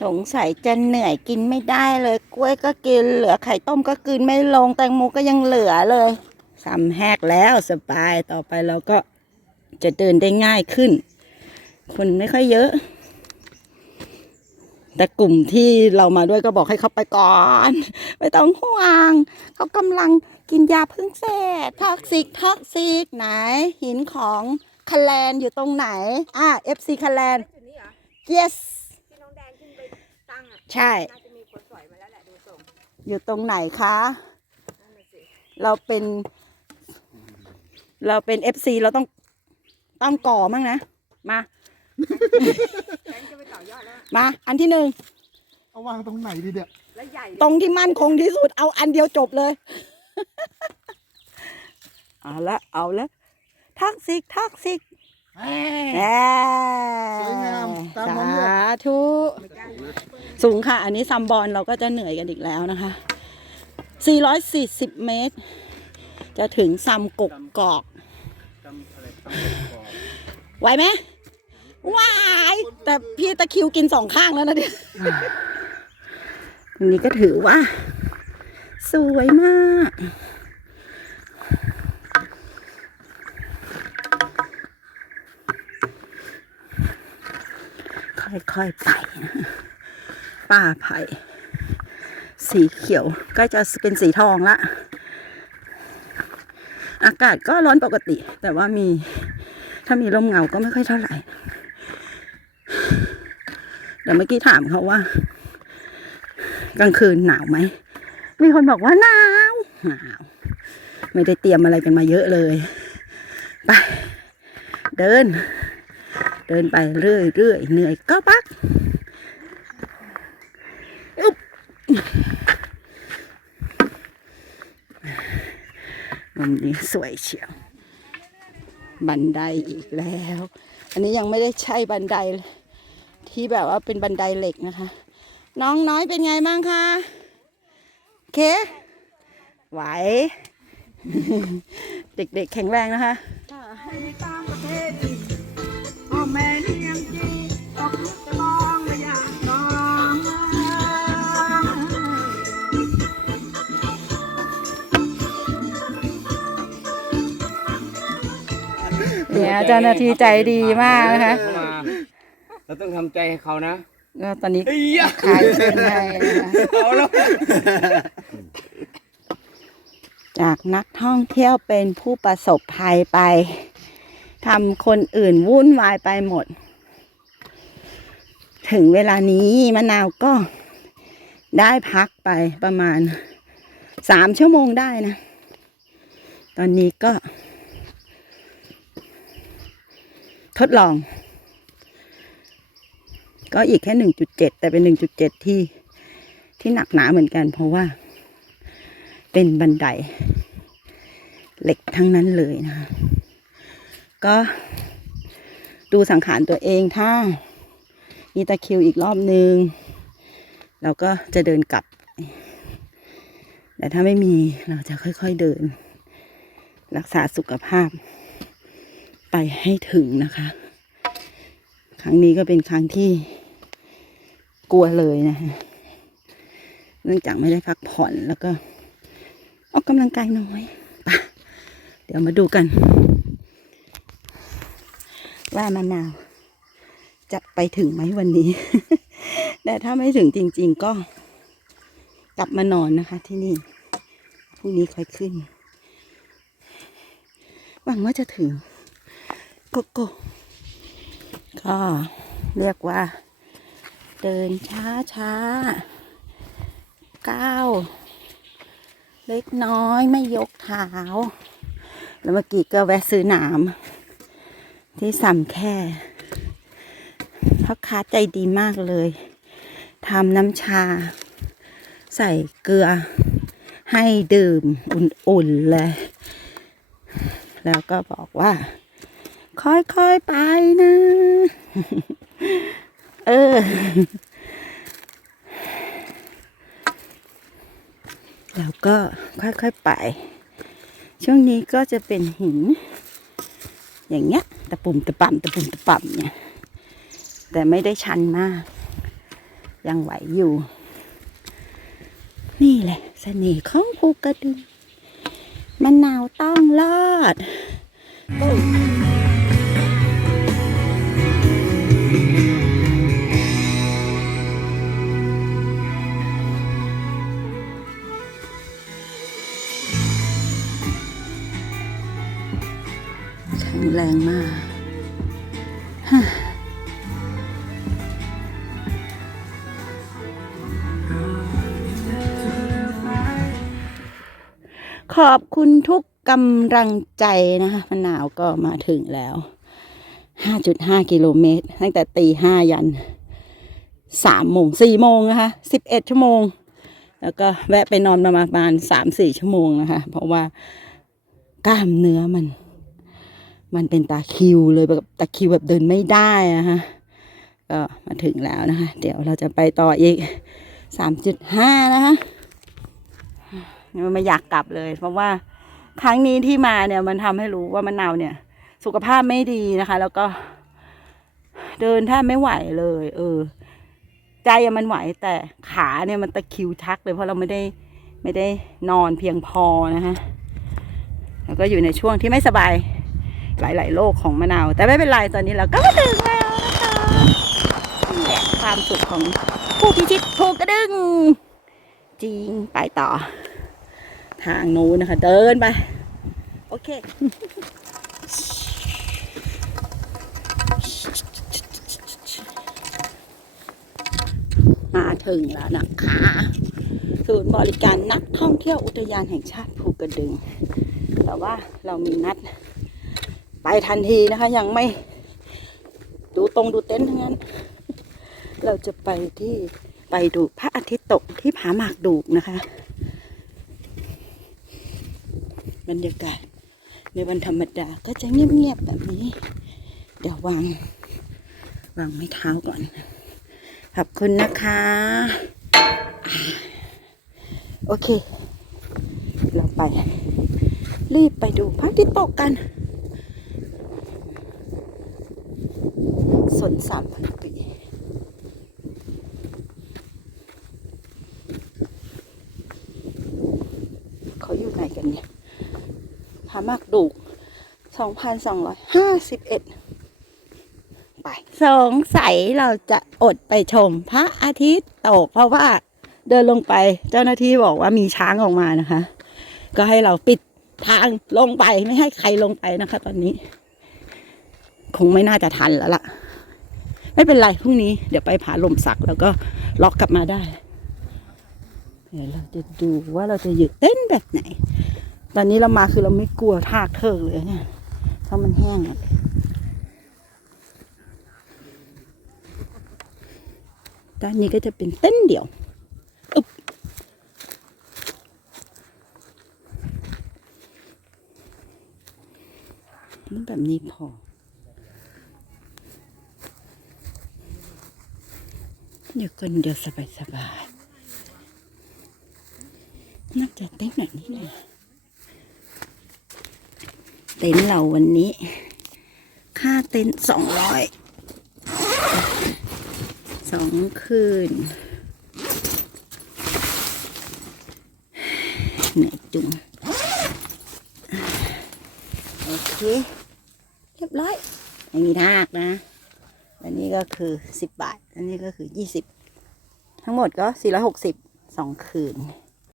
สงสัยจะเหนื่อยกินไม่ได้เลย กล้วยก็กินเหลือไข่ต้มก็กินไม่ลงแตงโมก็ยังเหลือเลยสำแหกแล้วสบายต่อไปเราก็จะเดินได้ง่ายขึ้น คนไม่ค่อยเยอะ แต่กลุ่มที่เรามาด้วยก็บอกให้เขาไปก่อน ไม่ต้องห่วง เขากำลังกินยาพึ่งเศษท็อกซิกท็อกซิกไหน หินของคาแลนอยู่ตรงไหน อ่า FC คาแลนจุดนี้เหรอ yes ใช่ น่าจะมีคนสอยมาแล้วแหละดูทรงอยู่ตรงไหนคะ นั่นน่ะสิเราเป็น เราเป็น FC เราต้องต้องก่อมั่งนะ มาแดงจะไปต่อยอดแล้ว มา อันที่หนึ่ง เอาวางตรงไหนดีเนี่ยแล้วใหญ่ตรงที่มั่นคงที่สุดเอาอันเดียวจบเลย เอาละเอาละท็อกซิกท็อกซิกแหม่แหม สวยงามตามสานั้นเลยธุสูงค่ะ อันนี้ซัมบอลเราก็จะเหนื่อยกันอีกแล้วนะคะ 440 เมตร จะถึงซัมกกกอกไหวไหมว้ายแต่พี่ตะคริวกินสองข้างแล้วนะเนี่ยตรงนี้ก็ถือว่า สวยมาก ค่อยๆไป ป่าไผ่สีเขียวก็จะเป็นสีทองละ อากาศก็ร้อนปกติ แต่ว่ามีถ้ามีลมเงาก็ไม่ค่อยเท่าไหร่ เดี๋ยวเมื่อกี้ถามเขาว่า กลางคืนหนาวไหม มีคนบอกว่าหนาวหนาว ไม่ได้เตรียมอะไรกันมาเยอะเลย ไป เดิน เดินไปเรื่อยเรื่อยๆเหนื่อยก็พักอึ๊บมุมนี้สวยเชียว บันไดอีกแล้ว อันนี้ยังไม่ได้ใช้บันได ที่แบบว่าเป็นบันไดเหล็กนะคะ น้องน้อยเป็นไงบ้างคะเค ไหว เด็กๆแข็งแรงนะคะ นี่ยเจ้าหน้าที่ใจดีมากนะคะเข้ามาเราต้องทำใจให้เขานะก็ตอนนี้เฮ้ยขายเส้นให้นะคะเอาแล้วจากนักท่องเที่ยวเป็นผู้ประสบภัยไปทำคนอื่นวุ่นวายไปหมด ถึงเวลานี้มะนาวก็ได้พักไปประมาณสามชั่วโมงได้นะ ตอนนี้ก็ ทดลอง ก็อีกแค่หนึ่งจุดเจ็ดแต่เป็นหนึ่งจุดเจ็ดที่ที่หนักหนาเหมือนกัน เพราะว่า เป็นบันได เหล็กทั้งนั้นเลยนะคะก็ดูสังขารตัวเองถ้ามีตะคิวอีกรอบนึง เราก็จะเดินกลับ แต่ถ้าไม่มีเราจะค่อยๆเดิน รักษาสุขภาพ ไปให้ถึงนะคะ ครั้งนี้ก็เป็นครั้งที่กลัวเลยนะคะเนื่องจากไม่ได้พักผ่อนแล้วก็ ออกกำลังกายน้อย เดี๋ยวมาดูกัน ว่ามะนาว จะไปถึงไหมวันนี้ แต่ถ้าไม่ถึงจริง ๆ ก็ กลับมานอนนะคะ ที่นี่พรุ่งนี้ค่อยขึ้น หวังว่าจะถึง โกโก้ก็เรียกว่า เดินช้าช้าก้าวเล็กน้อยไม่ยกเท้า แล้วเมื่อกี้ก็แวะซื้อน้ำที่สัมแค่พ่อค้าใจดีมากเลยทำน้ำชา ใส่เกลือ ให้ดื่มอุ่นๆเลย แล้วก็บอกว่า ค่อยๆไปนะ เออแล้วก็ค่อยๆไป ช่วงนี้ก็จะเป็นหิน อย่างเงี้ย ตะปุ่มตะป่ำตะปุ่มตะป่ำเนี่ย แต่ไม่ได้ชันมาก ยังไหวอยู่ นี่แหละเสน่ห์ของภูกระดึงมะนาวต้องรอดแข็งแรงมากขอบคุณทุกกำลังใจนะคะมะนาวก็มาถึงแล้ว 5.5 กิโลเมตร ตั้งแต่ตีห้ายันสามโมงสี่โมงนะคะสิบเอ็ดชั่วโมง แล้วก็แวะไปนอนประมาณสามสี่ชั่วโมงนะคะ เพราะว่ากล้ามเนื้อมัน มันเป็นตาคิวเลยแบบตาคิวแบบเดินไม่ได้อะฮะก็มาถึงแล้วนะคะ เดี๋ยวเราจะไปต่ออีกสามจุดห้านะคะไม่อยากกลับเลย เพราะว่าครั้งนี้ที่มาเนี่ยมันทำให้รู้ว่ามะนาวเนี่ย สุขภาพไม่ดีนะคะ แล้วก็ เดินแทบไม่ไหวเลย เออ ใจมันไหวแต่ขาเนี่ยมันตะคิวชักเลยเพราะเราไม่ได้ไม่ได้นอนเพียงพอนะคะแล้วก็อยู่ในช่วงที่ไม่สบาย หลาย ๆโรคของมะนาว แต่ไม่เป็นไรตอนนี้เราก็มาถึงแล้วนะคะนี่แหละความสุขของผู้พิชิตภูกระดึงจริงไปต่อ ทางนู้นนะคะ เดินไป โอเคมาถึงแล้วนะคะ ศูนย์บริการนักท่องเที่ยวอุทยานแห่งชาติภูกระดึง แต่ว่าเรามีนัด ไปทันทีนะคะ ยังไม่ดูตรงดูเต็นท์ทั้งนั้น เราจะไปที่ไปดูพระอาทิตย์ตกที่ผาหมากดูกนะคะ บรรยากาศในวันธรรมดาก็จะเงียบๆแบบนี้ เดี๋ยววาง วางไม้เท้าก่อน ขอบคุณนะคะ โอเค เราไป รีบไปดูพระอาทิตย์ตกกัน สนสามพันปีเขาอยู่ไหนกันเนี่ยผามากดูสองพันสองร้อยห้าสิบเอ็ดไปสงสัยเราจะอดไปชมพระอาทิตย์ตก เพราะว่าเดินลงไปเจ้าหน้าที่บอกว่ามีช้างออกมานะคะ ก็ให้เราปิดทางลงไปไม่ให้ใครลงไปนะคะ ตอนนี้ คงไม่น่าจะทันแล้วล่ะ ไม่เป็นไรพรุ่งนี้เดี๋ยวไปผาลมสักแล้วก็ล็อกกลับมาได้ เดี๋ยวเราจะดูว่าเราจะหยุดเต้นแบบไหน ตอนนี้เรามาคือเราไม่กลัวทากเทิกเลยเนี่ยเพราะมันแห้งอะด้านนี้ก็จะเป็นเต้นเดี่ยวอึบแบบนี้พอ อยู่คนเดียวสบายสบายน่าจะเต้นแบบนี้เลยเต็นท์เราวันนี้ ค่าเต็นท์สองร้อยสองคืนเหนื่อยจุงโอเค เรียบร้อย ไม่มีทากนะ อันนี้ก็คือสิบบาท อันนี้ก็คือยี่สิบ ทั้งหมดก็สี่ร้อยหกสิบสองคืน